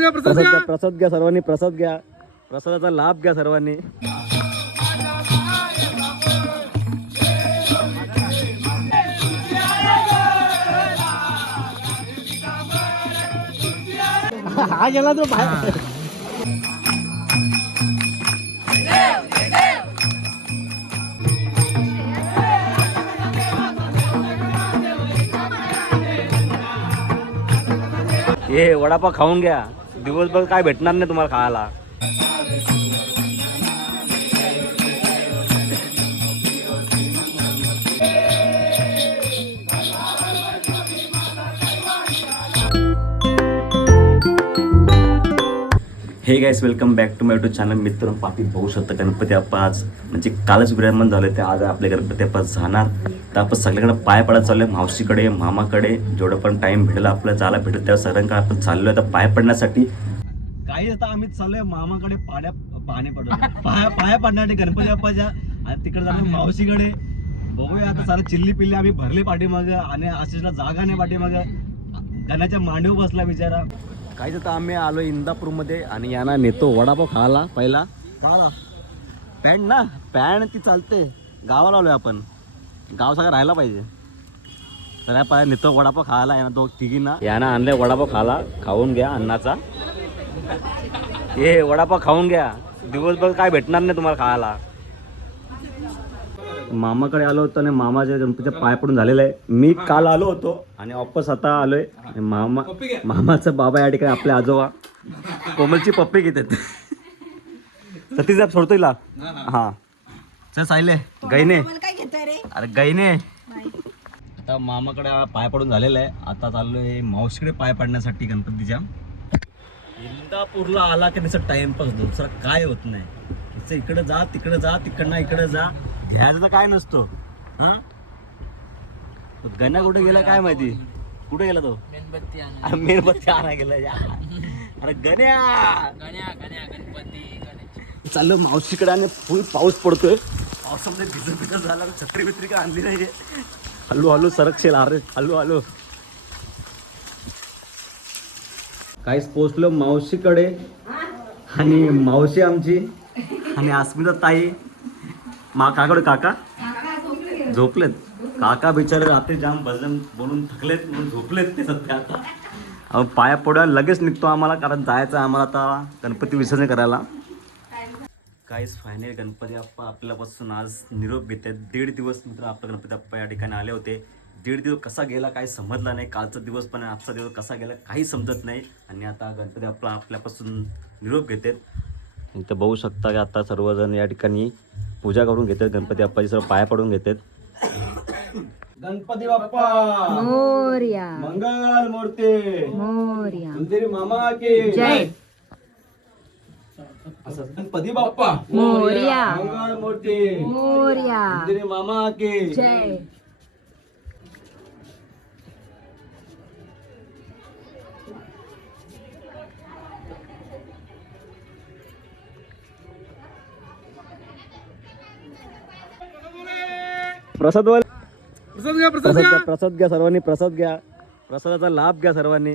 घ्या प्रसाद प्रसाद घ्या. प्रसाद घ्या सर्वांनी प्रसाद घ्या. प्रसादाचा लाभ घ्या सर्वांनी. हा गेला तो बाहेर. हे वडापाव खाऊन घ्या. दिवसभर काय भेटणार नाही तुम्हाला खायला. हे guys welcome back to my YouTube channel मित्र पाटील बघू शकता गणपती आपण आज म्हणजे कालच विरामन झालं ते आज आपले गणपती आपण जाणार. तर आपण सगळीकडे पाय पडत चाललोय मावशीकडे मामाकडे. जेवढं पण टाइम भेटेल आपल्याला जायला भेटेल त्या सगळ्यांकडे आपण चाललोय. आता पाय पडण्यासाठी काही आता आम्ही चाललोय मामाकडे पाण्या पाणी पडलो. पाया पाया पडण्यासाठी गणपती बाप्पाच्या आणि तिकडे जाणार मावशीकडे. बघूया आता सारं चिल्ली पिल्ली आम्ही भरली पाठीमाग आणि आशिषला जागा नाही पाठीमाग. गणाच्या मांडीव बसला बिचारा. काही आता आम्ही आलो इंदापूरमध्ये आणि यांना नेतो वडापाव खायला पहिला. खाला पॅन्ट ना पॅन्ट ती चालते. गावाला आलोय आपण. गाव सगळं राहायला पाहिजे. तर या नेतो वडापाव खायला यांना दोघ तिघींना. यांना आणले वडापाव खायला खाऊन घ्या अन्नाचा. हे वडापाव खाऊन घ्या. दिवसभर काय भेटणार नाही तुम्हाला खायला. मामाकडे आलो होतो आणि मामाच्या गणपतीच्या पाय पडून झालेला आहे. मी काल आलो होतो आणि वापस आता आलोय. आणि मामा मामाचा बाबा या ठिकाणी आपले आजोबा. कोमलची पप्पी घेतात. सतीश साहेब सोडतो हिला? हा चल सायले. गैने काय घेतोय रे? अरे गैने आता मामाकडे पाय पडून झालेला आहे. आता चाललोय मावशीकडे पाय पडण्यासाठी गणपतीच्या. इंदापूरला आला की त्याचा टाइमपास दुसरा काय होत नाही. त्याचं इकडे जा तिकडे जा तिकडनं इकडे जा. घ्यायचं तर काय नसतो. हा? तो गण्या कुठे गेला काय माहिती? कुठे गेला तो? मेणबत्ती अरे मेणबत्ती आणा गेला या. अरे गण्या! गण्या गण्या गणपती चाललो मावशीकडे आणि फुल पाऊस पडतोय. पावसामध्ये भिजत भिजत झाला तर छत्री बित्री काय आणली नाही हल्लू हल्लू सरकशेल अरे हल्लू हल्लू काहीच पोचलो मावशीकडे आणि मावशी आमची. आणि अस्मिता ताई मा काकडे काका. झोपलेत. काका बिचारे रात्री जाम भजन बोलून थकलेत म्हणून झोपलेत ते सध्या आता. अहो, पाया पडूया लगेच निघतो आम्हाला कारण जायचं आम्हाला आता गणपती विसर्जन करायला. काहीच फायनल गणपती आप्पा आपल्यापासून आज निरोप घेत आहेत दीड दिवस मित्र आपला गणपती आप्पा या ठिकाणी आले होते. दीड दिवस कसा गेला काही समजला नाही. कालचा दिवस पण आजचा दिवस कसा गेला काही समजत नाही. आणि आता गणपती बाप्पा आपल्यापासून निरोप घेत आहेत इथं बघू शकता की आता सर्वजण या ठिकाणी पूजा करून घेतात. गणपती बाप्पाची सर्व पाया पडून घेतात. गणपती बाप्पा! मोर्या. मंगल मूर्ती! मोर्या. सुंदरी मामा की! जय. असं गणपती बाप्पा! मोर्या. मंगल मूर्ती! मोर्या. सुंदरी मामा की! जय. प्रसाद वाले प्रसाद घ्या प्रसाद घ्या प्रसाद घ्या सर्वांनी प्रसाद घ्या. प्रसादाचा लाभ घ्या सर्वांनी.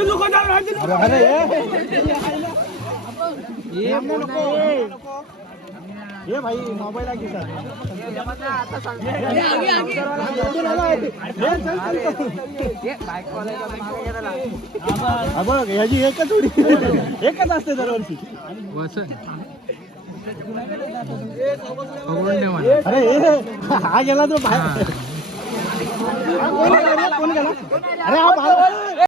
नको ये भाई मोबाईल आगे सर बघ ह्याची एकच उडी एकच असते दरवर्षी अरे हे, गेला तो बाहेर. कोण गेला? अरे हा